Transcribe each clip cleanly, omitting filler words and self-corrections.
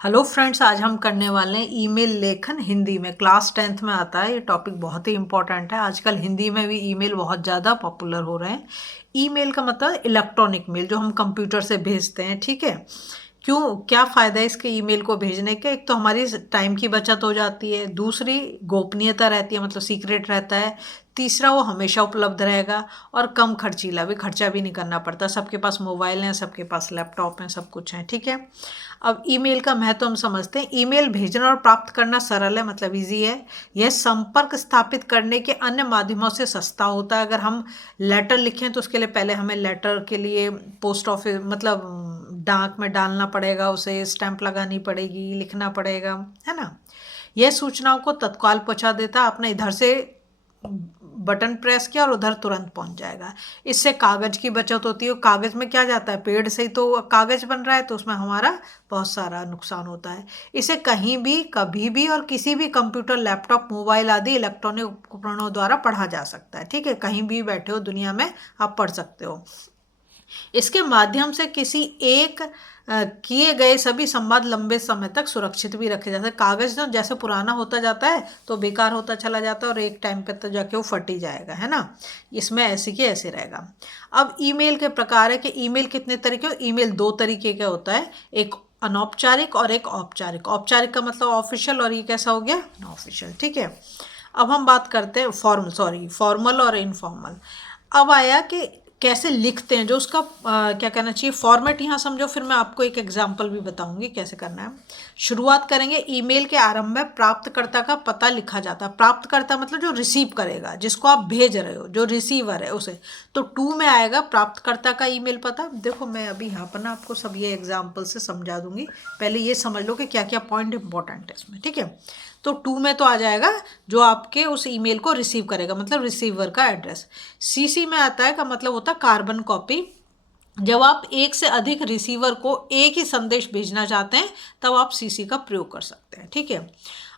Hello friends, आज हम करने वाले हैं ईमेल लेखन हिंदी में। क्लास 10th में आता है। ये टॉपिक बहुत ही इंपॉर्टेंट है। आजकल हिंदी में भी ईमेल बहुत ज़्यादा पॉपुलर हो रहे हैं। ईमेल का मतलब इलेक्ट्रॉनिक मेल, जो हम कंप्यूटर से भेजते हैं। ठीक है। क्यों, क्या फ़ायदा है इसके ईमेल को भेजने के? एक तो हमारी टाइम की बचत हो जाती है, दूसरी गोपनीयता रहती है, मतलब सीक्रेट रहता है, तीसरा वो हमेशा उपलब्ध रहेगा, और कम खर्चीला भी, खर्चा भी नहीं करना पड़ता। सबके पास मोबाइल हैं, सबके पास लैपटॉप हैं, सब कुछ है। ठीक है। अब ईमेल का महत्व हम समझते हैं। ईमेल भेजना और प्राप्त करना सरल है, मतलब इजी है। यह संपर्क स्थापित करने के अन्य माध्यमों से सस्ता होता है। अगर हम लेटर लिखें तो उसके लिए पहले हमें लेटर के लिए पोस्ट ऑफिस, मतलब डाक में डालना पड़ेगा, उसे स्टैंप लगानी पड़ेगी, लिखना पड़ेगा, है ना। यह सूचनाओं को तत्काल पहुंचा देता है। आपने इधर से बटन प्रेस किया और उधर तुरंत पहुंच जाएगा। इससे कागज की बचत होती है। कागज में क्या जाता है, पेड़ से ही तो कागज बन रहा है, तो उसमें हमारा बहुत सारा नुकसान होता है। इसे कहीं भी, कभी भी और किसी भी कंप्यूटर, लैपटॉप, मोबाइल आदि इलेक्ट्रॉनिक उपकरणों द्वारा पढ़ा जा सकता है। ठीक है, कहीं भी बैठे हो दुनिया में आप पढ़ सकते हो। इसके माध्यम से किसी एक किए गए सभी संवाद लंबे समय तक सुरक्षित भी रखे जाते हैं। कागज ना जैसे पुराना होता जाता है तो बेकार होता चला जाता है, और एक टाइम पे तो जाके वो फट ही जाएगा, है ना। इसमें ऐसे की ऐसे रहेगा। अब ईमेल के प्रकार है कि ईमेल कितने तरीके, ईमेल दो तरीके का होता है, एक अनौपचारिक और एक औपचारिक। औपचारिक का मतलब ऑफिशियल, और ये कैसा हो गया, अनऑफिशियल। ठीक है। अब हम बात करते हैं फॉर्मल और इनफॉर्मल। अब आया कि कैसे लिखते हैं, जो उसका क्या कहना चाहिए, फॉर्मेट यहाँ समझो, फिर मैं आपको एक एग्जांपल भी बताऊंगी कैसे करना है। शुरुआत करेंगे। ईमेल के आरंभ में प्राप्तकर्ता का पता लिखा जाता है। प्राप्तकर्ता मतलब जो रिसीव करेगा, जिसको आप भेज रहे हो, जो रिसीवर है उसे। तो 2 में आएगा प्राप्तकर्ता का ईमेल पता। देखो मैं अभी यहाँ पर ना आपको सब ये एग्जाम्पल से समझा दूंगी। पहले ये समझ लो कि क्या क्या पॉइंट इंपॉर्टेंट है इसमें। ठीक है। तो 2 में तो आ जाएगा जो आपके उस ईमेल को रिसीव करेगा, मतलब रिसीवर का एड्रेस। सीसी में आता है का मतलब होता है कार्बन कॉपी। जब आप एक से अधिक रिसीवर को एक ही संदेश भेजना चाहते हैं तब आप सीसी का प्रयोग कर सकते हैं। ठीक है।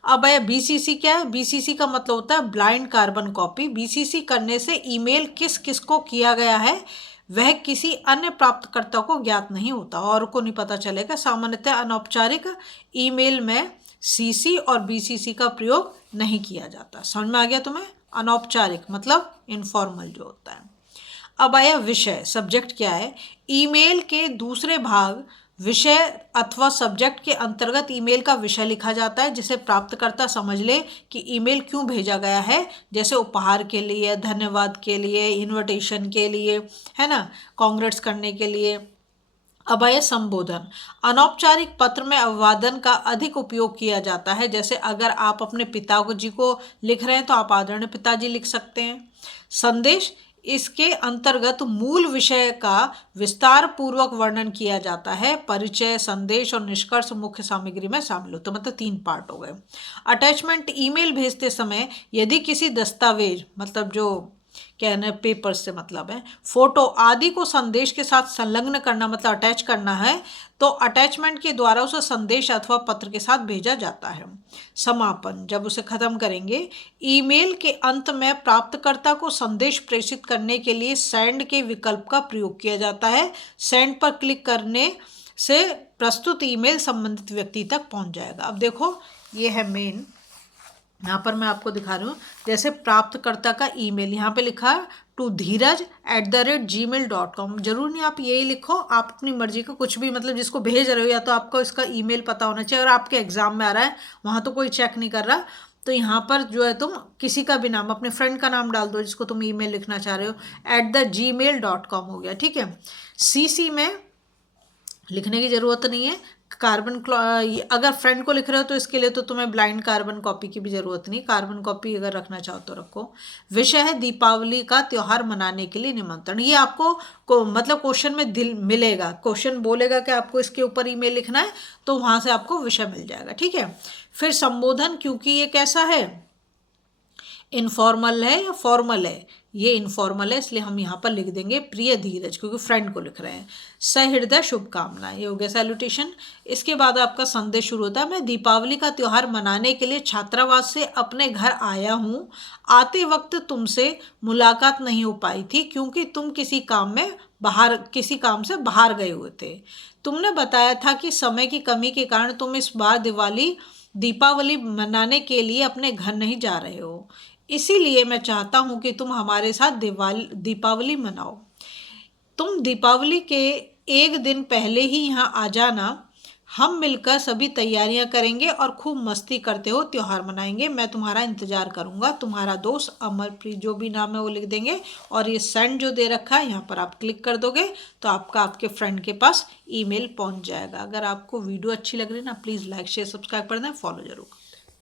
अब आया बीसीसी। क्या है बीसीसी का मतलब होता है ब्लाइंड कार्बन कॉपी। बीसीसी करने से ईमेल किस किस को किया गया है वह किसी अन्य प्राप्तकर्ता को ज्ञात नहीं होता, और को नहीं पता चलेगा। सामान्यतः अनौपचारिक ईमेल में सीसी और बीसीसी का प्रयोग नहीं किया जाता। समझ में आ गया तुम्हें। अनौपचारिक मतलब इनफॉर्मल जो होता है। अब आया विषय, सब्जेक्ट क्या है। ईमेल के दूसरे भाग विषय अथवा सब्जेक्ट के अंतर्गत ईमेल का विषय लिखा जाता है, जिसे प्राप्तकर्ता समझ ले कि ईमेल क्यों भेजा गया है। जैसे उपहार के लिए, धन्यवाद के लिए, इनविटेशन के लिए, है ना, कांग्रेट्स करने के लिए। अब आया संबोधन। अनौपचारिक पत्र में अभिवादन का अधिक उपयोग किया जाता है। जैसे अगर आप अपने पिताजी को लिख रहे हैं तो आप आदरणीय पिताजी लिख सकते हैं। संदेश, इसके अंतर्गत मूल विषय का विस्तार पूर्वक वर्णन किया जाता है। परिचय, संदेश और निष्कर्ष मुख्य सामग्री में शामिल होते हैं, मतलब 3 पार्ट हो गए। अटैचमेंट, ईमेल भेजते समय यदि किसी दस्तावेज, मतलब जो कहने पेपर से मतलब है, फोटो आदि को संदेश के साथ संलग्न करना, मतलब अटैच करना है, तो अटैचमेंट के द्वारा उसे संदेश अथवा पत्र के साथ भेजा जाता है। समापन, जब उसे खत्म करेंगे। ईमेल के अंत में प्राप्तकर्ता को संदेश प्रेषित करने के लिए सेंड के विकल्प का प्रयोग किया जाता है। सेंड पर क्लिक करने से प्रस्तुत ईमेल संबंधित व्यक्ति तक पहुंच जाएगा। अब देखो ये है मेन, यहाँ पर मैं आपको दिखा रही हूँ। जैसे प्राप्तकर्ता का ईमेल यहाँ पे लिखा है टू धीरज@gmail.com। जरूर नहीं आप यही लिखो, आप अपनी मर्जी का कुछ भी, मतलब जिसको भेज रहे हो, या तो आपको इसका ईमेल पता होना चाहिए। अगर आपके एग्जाम में आ रहा है, वहाँ तो कोई चेक नहीं कर रहा, तो यहाँ पर जो है तुम किसी का भी नाम, अपने फ्रेंड का नाम डाल दो जिसको तुम ईमेल लिखना चाह रहे हो। @gmail.com हो गया। ठीक है। सीसी में लिखने की ज़रूरत नहीं है। अगर फ्रेंड को लिख रहे हो तो इसके लिए तो तुम्हें ब्लाइंड कार्बन कॉपी की भी ज़रूरत नहीं। कार्बन कॉपी अगर रखना चाहो तो रखो। विषय है दीपावली का त्यौहार मनाने के लिए निमंत्रण। ये आपको मतलब क्वेश्चन में दिल मिलेगा, क्वेश्चन बोलेगा कि आपको इसके ऊपर ईमेल लिखना है, तो वहाँ से आपको विषय मिल जाएगा। ठीक है। फिर संबोधन, क्योंकि ये कैसा है, इनफॉर्मल है या फॉर्मल है, ये इनफॉर्मल है, इसलिए हम यहाँ पर लिख देंगे प्रिय धीरज, क्योंकि फ्रेंड को लिख रहे हैं। सहृदय शुभकामनाएं, ये हो गया सैल्यूटेशन। इसके बाद आपका संदेश शुरू होता है। मैं दीपावली का त्यौहार मनाने के लिए छात्रावास से अपने घर आया हूँ। आते वक्त तुमसे मुलाकात नहीं हो पाई थी क्योंकि तुम किसी काम में बाहर किसी काम से बाहर गए हुए थे। तुमने बताया था कि समय की कमी के कारण तुम इस बार दीपावली मनाने के लिए अपने घर नहीं जा रहे हो, इसीलिए मैं चाहता हूँ कि तुम हमारे साथ दीपावली मनाओ। तुम दीपावली के एक दिन पहले ही यहाँ आ जाना, हम मिलकर सभी तैयारियां करेंगे और खूब मस्ती करते हो त्योहार मनाएंगे। मैं तुम्हारा इंतजार करूंगा। तुम्हारा दोस्त अमरप्रीत, जो भी नाम है वो लिख देंगे, और ये सेंड जो दे रखा है यहाँ पर आप क्लिक कर दोगे तो आपका आपके फ्रेंड के पास ईमेल पहुंच जाएगा। अगर आपको वीडियो अच्छी लग रही है ना, प्लीज़ लाइक शेयर सब्सक्राइब कर दें, फॉलो जरूर।